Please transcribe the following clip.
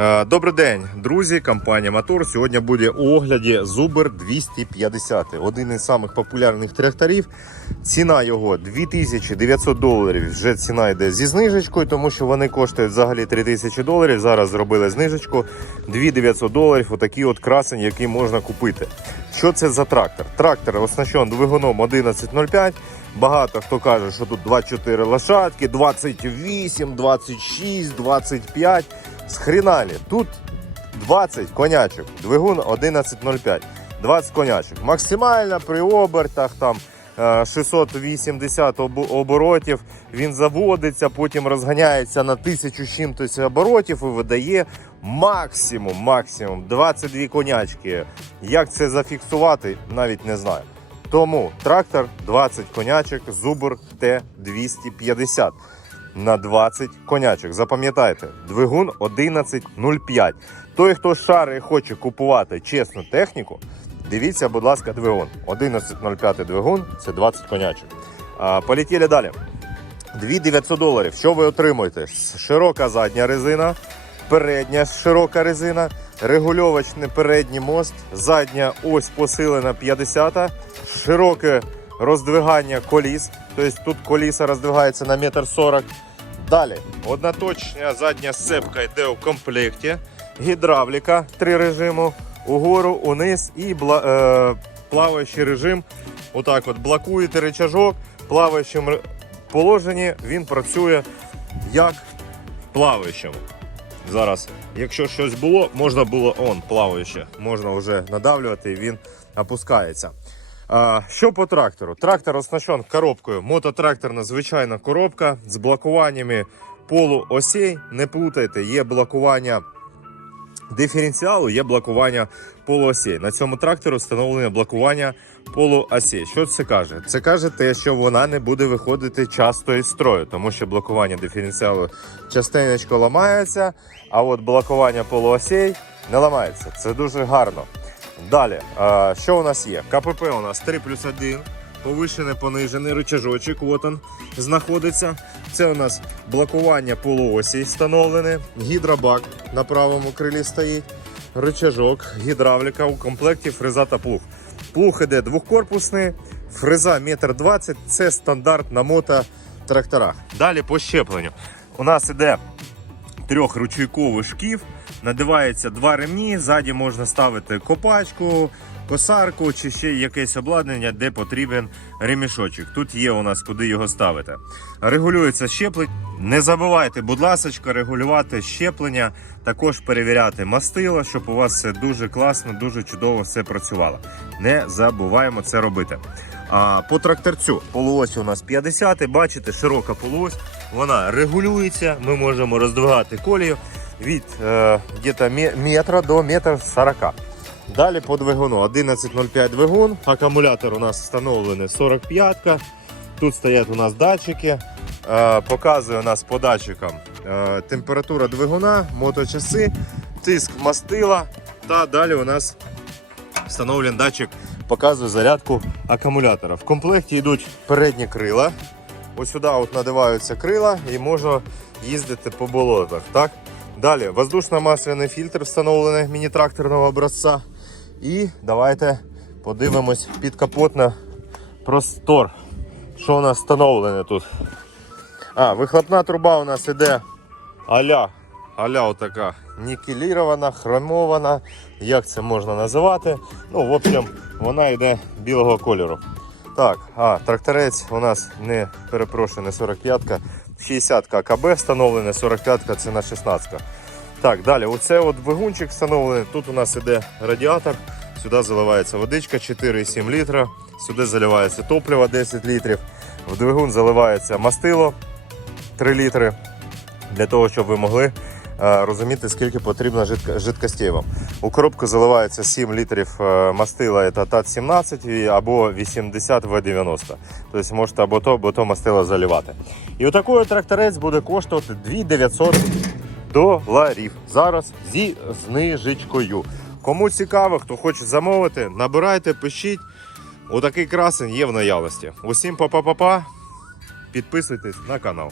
Е, Добрий день, друзі. Компанія Мотор. Сьогодні буде у огляді Зубер 250. Один із самих популярних тракторів. Ціна його 2900 доларів. Вже ціна йде зі знижечкою, тому що вони коштують взагалі 3000 доларів. Зараз зробили знижечку 2900 доларів. Отакий от красень, який можна купити. Що це за трактор? Трактор оснащений двигуном 1105. Багато хто каже, що тут 24 лошадки, 28, 26, 25. З хріналі. Тут 20 конячок, двигун 11.05, 20 конячок. Максимально при обертах там е, 680 оборотів він заводиться, потім розганяється на 1000 з чимось оборотів і видає максимум, максимум 22 конячки. Як це зафіксувати, навіть не знаю. Тому трактор 20 конячок, Зубр Т250 на 20 конячок. Запам'ятайте, двигун 11.05. Той, хто шари і хоче купувати чесну техніку, дивіться, будь ласка, двигун. 11.05 двигун це 20 конячок. А, полетіли далі. 2900 доларів. Що ви отримуєте? Широка задня резина, передня широка резина, регульовочний передній мост, задня ось посилена 50, широке роздвигання коліс. Тобто тут коліса роздвигаються на метр 40. Далі одноточна задня сцепка йде у комплекті, гідравліка, три режиму, угору, униз і бла, е, плаваючий режим. Отак от блокуєте рычажок, в плаваючому положенні він працює як в плаваючому. Зараз, якщо щось було, можна було он плаваюче, можна вже надавлювати, і він опускається. Що по трактору? Трактор оснащен коробкою. Мототракторна звичайна коробка з блокуваннями полуосей. Не плутайте, є блокування диференціалу, є блокування полуосей. На цьому трактору встановлене блокування полуосей. Що це каже? Це каже те, що вона не буде виходити часто із строю, тому що блокування диференціалу частенечко ламається, а от блокування полуосей не ламається. Це дуже гарно. Далі, що у нас є? КПП у нас 3 плюс 1. Повишений, понижений рычажочок, от он знаходиться. Це у нас блокування полуосі встановлене, гідробак на правому крилі стоїть, рычажок, гідравліка у комплекті фреза та плуг. Плуг іде двохкорпусний, фреза 1,20 м, це стандарт на мототракторах. Далі по щепленню. У нас іде трьохручейковий шків, надивається два ремні, ззаді можна ставити копачку, косарку чи ще якесь обладнання, де потрібен ремішочок. Тут є у нас куди його ставити. Регулюється щеплення. Не забувайте, будь ласка, регулювати щеплення, також перевіряти мастило, щоб у вас все дуже класно, дуже чудово все працювало. Не забуваємо це робити. А по тракторцю полуось у нас 50, бачите, широка полуось, вона регулюється. Ми можемо роздвигати колію від е, метра до метр 40. Далі по двигуну 11.05 двигун, акумулятор у нас встановлений 45. Тут стоять у нас датчики. Е, показує у нас по датчикам е, температура двигуна, моточаси, тиск мастила. Та далі у нас встановлений датчик показує зарядку акумулятора. В комплекті йдуть передні крила. Ось сюди от надиваються крила і можна їздити по болотах. Так? Далі воздушно-масляний фільтр встановлений міні-тракторного образця. І давайте подивимось підкапотно простор. Що у нас встановлене тут? А, вихлопна труба у нас іде аля. Аля отака нікелірована, хромована. Як це можна називати? Ну, в общем, вона йде білого кольору. Так, а тракторець у нас не перепрошую, не 45-ка, 60-ка КБ встановлене, 45-ка це на 16-ка. Так, далі, оце от двигунчик встановлений. Тут у нас іде радіатор, сюди заливається водичка 4,7 літра, сюди заливається топливо 10 літрів, в двигун заливається мастило 3 літри, для того, щоб ви могли розуміти, скільки потрібно жидко- жидкостей вам. У коробку заливається 7 літрів е, мастила це ТАТ-17 або 80 В90. Тобто можете або то, або то мастило заливати. І отакий тракторець буде коштувати 2900 доларів. Зараз зі знижечкою. Кому цікаво, хто хоче замовити, набирайте, пишіть. Отакий красень є в наявності. Усім па-па-па-па. Підписуйтесь на канал.